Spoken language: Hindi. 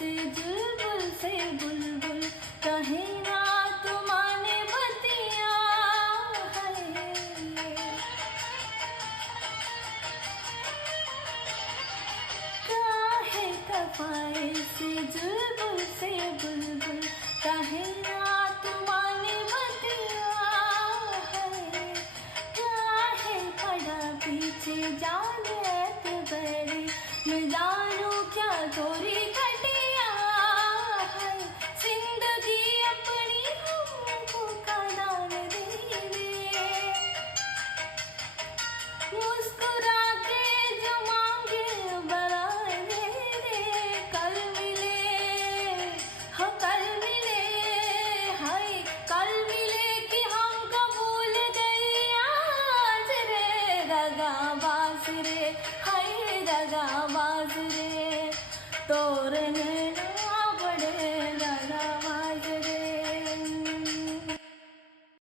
से जुलबुल से बुलबुल कहे ना तुमाने बतिया है। काहे कफाए से जुलबुल से बुलबुल कहे ना तुमाने बतिया है। काहे पड़ा पीछे जाने बड़ी मैं जानू क्या गोरी घटिया है। जिंदगी अपनी हमको का दान दे दे, मुस्कुरा के जो मांगे बड़ा दे दे। कल मिले हो कल मिले, हाय कल मिले कि हमको भूल गई आज रे। दगाबाज रे, हाय दगाबाज रे, तोरे